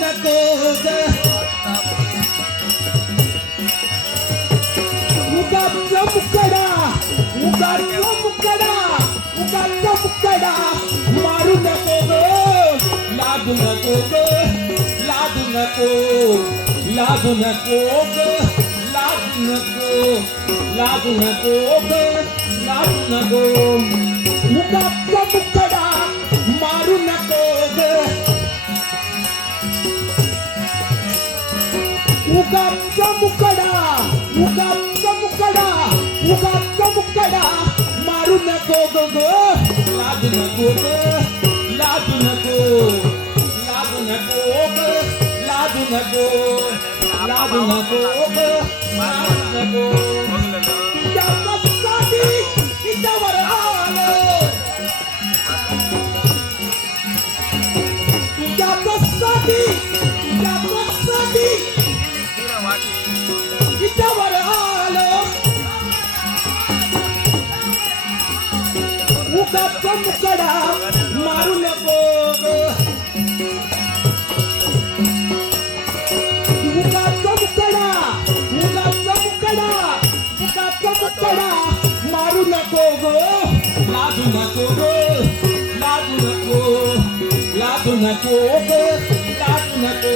na corda O galão bucará O galão bucará O Maru na corda Lado na corda Lado na corda Lado na corda Lado na corda Lado na corda Lado na corda मुकडा उगाच मुकडा उगाच मुकडा। मारू नको ग लाजू नको लाजू नको लाजू नको ग लाजू नको लाजू नको उगाच मुकडा मारू नको ग. उगाच मुकडा उगाच मुकडा उगाच मुकडा मारू नको ग लाजू नको ग लाजू नको लाजू नको ग लाजू नको